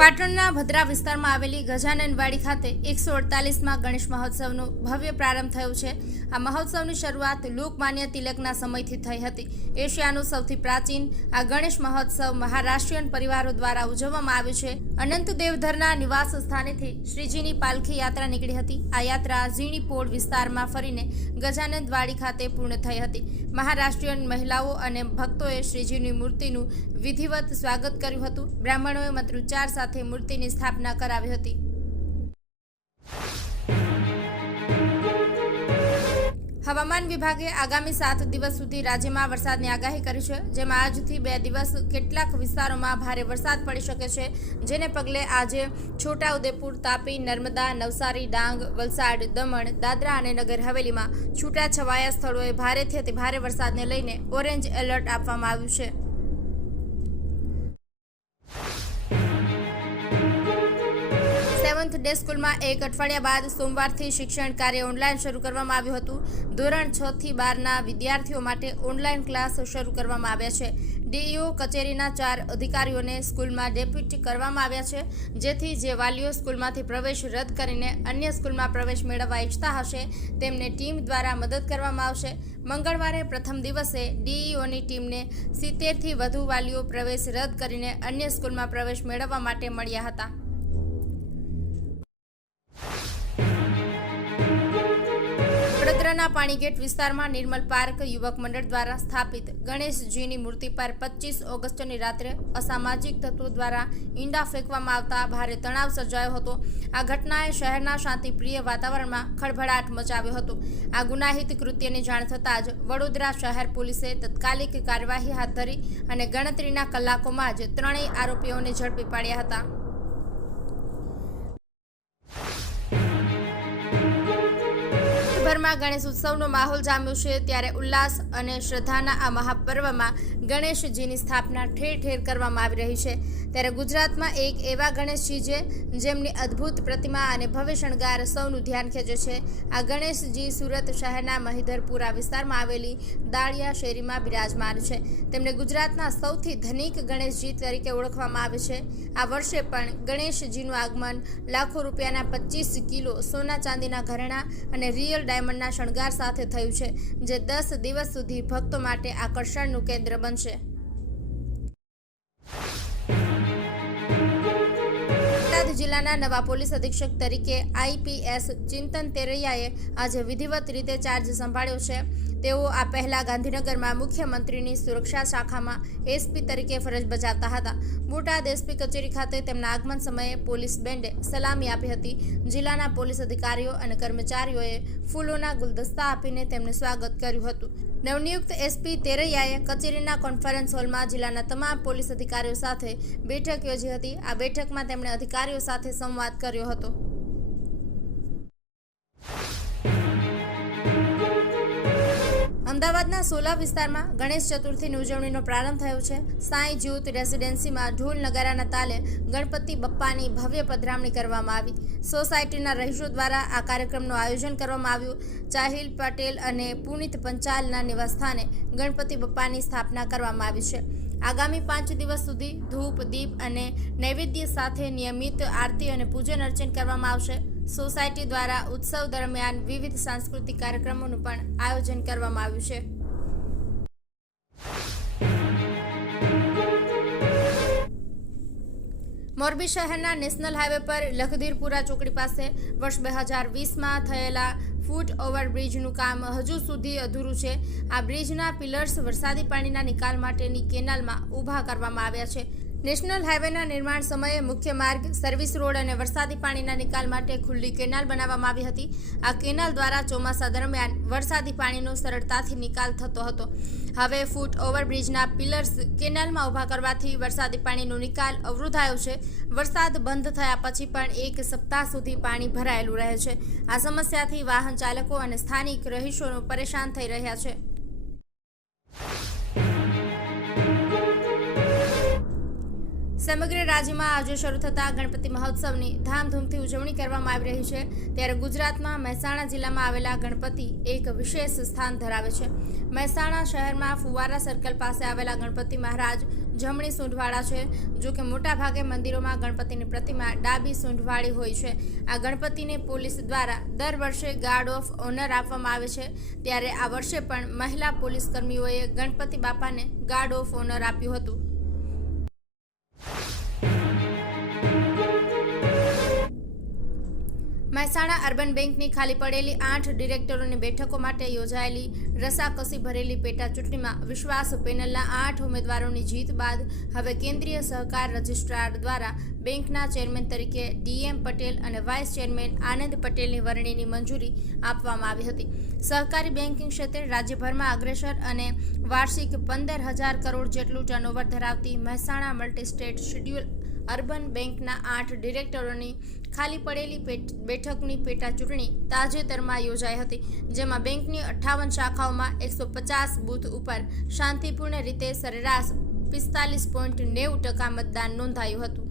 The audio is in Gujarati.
વડોદરાના ભદ્રા વિસ્તારમાં આવેલી ગજાનનવાડી ખાતે એકસો અડતાલીસમાં ગણેશ મહોત્સવનો ભવ્ય પ્રારંભ થયો છે. આ મહોત્સવની શરૂઆત લોકમાન્ય તિલકના સમયથી થઈ હતી. એશિયાનું સૌથી પ્રાચીન આ ગણેશ મહોત્સવ મહારાષ્ટ્રીયન પરિવારો દ્વારા ઉજવવામાં આવ્યો છે. અનંત દેવધરના નિવાસ સ્થાનેથી શ્રીજીની પાલખી યાત્રા નીકળી હતી. આ યાત્રા ઝીણીપોળ વિસ્તારમાં ફરીને ગજાનંદવાડી ખાતે પૂર્ણ થઈ હતી. મહારાષ્ટ્રીયન મહિલાઓ અને ભક્તોએ શ્રીજીની મૂર્તિનું વિધિવત સ્વાગત કર્યું હતું. બ્રાહ્મણોએ મંત્રોચ્ચાર સાથે મૂર્તિની સ્થાપના કરાવી હતી. હવામાન વિભાગે આગામી સાત દિવસ સુધી રાજ્યમાં વરસાદની આગાહી કરી છે, જેમાં આજથી બે દિવસ કેટલાક વિસ્તારોમાં ભારે વરસાદ પડી શકે છે, જેને પગલે આજે છોટાઉદેપુર, તાપી, નર્મદા, નવસારી, ડાંગ, વલસાડ, દમણ, દાદરા અને નગર હવેલીમાં છૂટાછવાયા સ્થળોએ ભારેથી અતિ ભારે વરસાદને લઈને ઓરેન્જ એલર્ટ આપવામાં આવ્યું છે. સેવન્થ ડે સ્કૂલમાં એક અઠવાડિયા બાદ સોમવારથી શિક્ષણ કાર્ય ઓનલાઈન શરૂ કરવામાં આવ્યું હતું. ધોરણ છ થી બારના વિદ્યાર્થીઓ માટે ઓનલાઈન ક્લાસ શરૂ કરવામાં આવ્યા છે. ડીઈઓ કચેરીના ચાર અધિકારીઓને સ્કૂલમાં ડેપ્યુટી કરવામાં આવ્યા છે, જેથી જે વાલીઓ સ્કૂલમાંથી પ્રવેશ રદ કરીને અન્ય સ્કૂલમાં પ્રવેશ મેળવવા ઈચ્છતા હશે, તેમને ટીમ દ્વારા મદદ કરવામાં આવશે. મંગળવારે પ્રથમ દિવસે ડીઈઓની ટીમને સિત્તેરથી વધુ વાલીઓ પ્રવેશ રદ કરીને અન્ય સ્કૂલમાં પ્રવેશ મેળવવા માટે મળ્યા હતા. વડોદરાના પાણીગેટ વિસ્તારમાં નિર્મલ પાર્ક યુવક મંડળ દ્વારા સ્થાપિત ગણેશજીની મૂર્તિ પર પચીસ ઓગસ્ટની રાત્રે અસામાજિક તત્વો દ્વારા ઈંડા ફેંકવામાં આવતા ભારે તણાવ સર્જાયો હતો. આ ઘટનાએ શહેરના શાંતિપ્રિય વાતાવરણમાં ખળભળાટ મચાવ્યો હતો. આ ગુનાહિત કૃત્યની જાણ થતાં જ વડોદરા શહેર પોલીસે તત્કાલિક કાર્યવાહી હાથ ધરી અને ગણતરીના કલાકોમાં જ ત્રણેય આરોપીઓને ઝડપી પાડ્યા હતા. ભરમાં ગણેશ ઉત્સવનો માહોલ જામ્યો છે ત્યારે ઉલ્લાસ અને શ્રદ્ધાના આ મહાપર્વમાં ગણેશજીની સ્થાપના ઠેર ઠેર કરવામાં આવી રહી છે. ત્યારે ગુજરાતમાં એક એવા ગણેશજી છે જેમની અદ્ભુત પ્રતિમા અને ભવ્ય શણગાર સૌનું ધ્યાન ખેંચે છે. આ ગણેશજી સુરત શહેરના મહિધરપુરા વિસ્તારમાં આવેલી દાળિયા શેરીમાં બિરાજમાન છે. તેમને ગુજરાતના સૌથી ધનિક ગણેશજી તરીકે ઓળખવામાં આવે છે. આ વર્ષે પણ ગણેશજીનું આગમન લાખો રૂપિયાના પચીસ કિલો સોના ચાંદીના ઘરેણા અને રિયલ ડાયમંડના શણગાર સાથે થયું છે, જે દસ દિવસ સુધી ભક્તો માટે આકર્ષણનું કેન્દ્ર બનશે. બોટાદ જિલ્લાના નવા પોલીસ અધિક્ષક તરીકે આઈપીએસ ચિંતન તેરૈયાએ આજે વિધિવત રીતે ચાર્જ સંભાળ્યો છે. તેઓ આ પહેલા ગાંધીનગરમાં મુખ્યમંત્રીની સુરક્ષા શાખામાં એસપી તરીકે ફરજ બજાવતા હતા. બોટાદ એસપી કચેરી ખાતે તેમના આગમન સમયે પોલીસ બેન્ડે સલામી આપી હતી. જિલ્લાના પોલીસ અધિકારીઓ અને કર્મચારીઓએ ફૂલોના ગુલદસ્તા આપીને તેમનું સ્વાગત કર્યું હતું. નવનિયુક્ત એસપી તેરૈયાએ કચેરીના કોન્ફરન્સ હોલમાં જિલ્લાના તમામ પોલીસ અધિકારીઓ સાથે બેઠક યોજી હતી. આ બેઠકમાં તેમણે અધિકારીઓ સાથે સંવાદ કર્યો હતો. અમદાવાદના સોલા વિસ્તારમાં ગણેશ ચતુર્થીની ઉજવણીનો પ્રારંભ થયો છે. સાંઈ જ્યોત રેસિડેન્સીમાં ઢોલ નગારાના તાલે ગણપતિ બપ્પાની ભવ્ય પધરામણી કરવામાં આવી. સોસાયટીના રહીશો દ્વારા આ કાર્યક્રમનું આયોજન કરવામાં આવ્યું. ચાહિલ પટેલ અને પુનિત પંચાલના નિવાસસ્થાને ગણપતિ બપ્પાની સ્થાપના કરવામાં આવી છે. આગામી પાંચ દિવસ સુધી ધૂપ, દીપ અને નૈવેદ્ય સાથે નિયમિત આરતી અને પૂજન અર્ચન કરવામાં આવશે. સોસાયટી દ્વારા ઉત્સવ દરમિયાન વિવિધ સાંસ્કૃતિક કાર્યક્રમોનું પણ આયોજન કરવામાં આવ્યું છે. મોરબી શહેરના નેશનલ હાઈવે પર લખધીરપુરા ચોકડી પાસે વર્ષ બે હજાર વીસમાં થયેલા ફૂટ ઓવરબ્રિજનું કામ હજુ સુધી અધૂરું છે. આ બ્રિજના પિલર્સ વરસાદી પાણીના નિકાલ માટેની કેનાલમાં ઊભા કરવામાં આવ્યા છે. નેશનલ હાઈવેના નિર્માણ સમયે મુખ્ય માર્ગ, સર્વિસ રોડ અને વરસાદી પાણીના નિકાલ માટે ખુલ્લી કેનાલ બનાવવામાં આવી હતી. આ કેનાલ દ્વારા ચોમાસા દરમિયાન વરસાદી પાણીનો સરળતાથી નિકાલ થતો હતો. હવે ફૂટ ઓવરબ્રિજના પિલર્સ કેનાલમાં ઊભા કરવાથી વરસાદી પાણીનો નિકાલ અવરોધાયો છે. વરસાદ બંધ થયા પછી પણ એક સપ્તાહ સુધી પાણી ભરાયેલું રહે છે. આ સમસ્યાથી વાહન ચાલકો અને સ્થાનિક રહીશોનો પરેશાન થઈ રહ્યા છે. સમગ્ર રાજ્યમાં આજે શરૂ થતા ગણપતિ મહોત્સવની ધામધૂમથી ઉજવણી કરવામાં આવી રહી છે. ત્યારે ગુજરાતમાં મહેસાણા જિલ્લામાં આવેલા ગણપતિ એક વિશેષ સ્થાન ધરાવે છે. મહેસાણા શહેરમાં ફુવારા સર્કલ પાસે આવેલા ગણપતિ મહારાજ જમણી સૂંઢવાળા છે, જો કે મોટાભાગે મંદિરોમાં ગણપતિની પ્રતિમા ડાબી સૂંઢવાળી હોય છે. આ ગણપતિને પોલીસ દ્વારા દર વર્ષે ગાર્ડ ઓફ ઓનર આપવામાં આવે છે. ત્યારે આ વર્ષે પણ મહિલા પોલીસ કર્મીઓએ ગણપતિ બાપાને ગાર્ડ ઓફ ઓનર આપ્યું હતું. મહેસાણા અર્બન બેંકની ખાલી પડેલી આઠ ડિરેક્ટરોની બેઠકો માટે યોજાયેલી રસાકસી ભરેલી પેટા ચૂંટણીમાં વિશ્વાસ પેનલના આઠ ઉમેદવારોની જીત બાદ હવે કેન્દ્રીય સહકાર રજિસ્ટ્રાર દ્વારા બેંકના ચેરમેન તરીકે ડીએમ પટેલ અને વાઇસ ચેરમેન આનંદ પટેલની વરણીની મંજૂરી આપવામાં આવી હતી. સહકારી બેન્કિંગ ક્ષેત્રે રાજ્યભરમાં અગ્રેસર અને વાર્ષિક પંદર હજાર કરોડ જેટલું ટર્નઓવર ધરાવતી Mehsana multi state schedule urban બેંકના આઠ ડિરેક્ટરોની ખાલી પડેલી બેઠકની પેટા ચૂંટણી તાજેતરમાં યોજાઈ હતી, જેમાં બેંકની અઠ્ઠાવન શાખાઓમાં એકસો પચાસ બૂથ ઉપર શાંતિપૂર્ણ રીતે સરેરાશ પિસ્તાલીસ પોઈન્ટ નેવું ટકા મતદાન નોંધાયું હતું.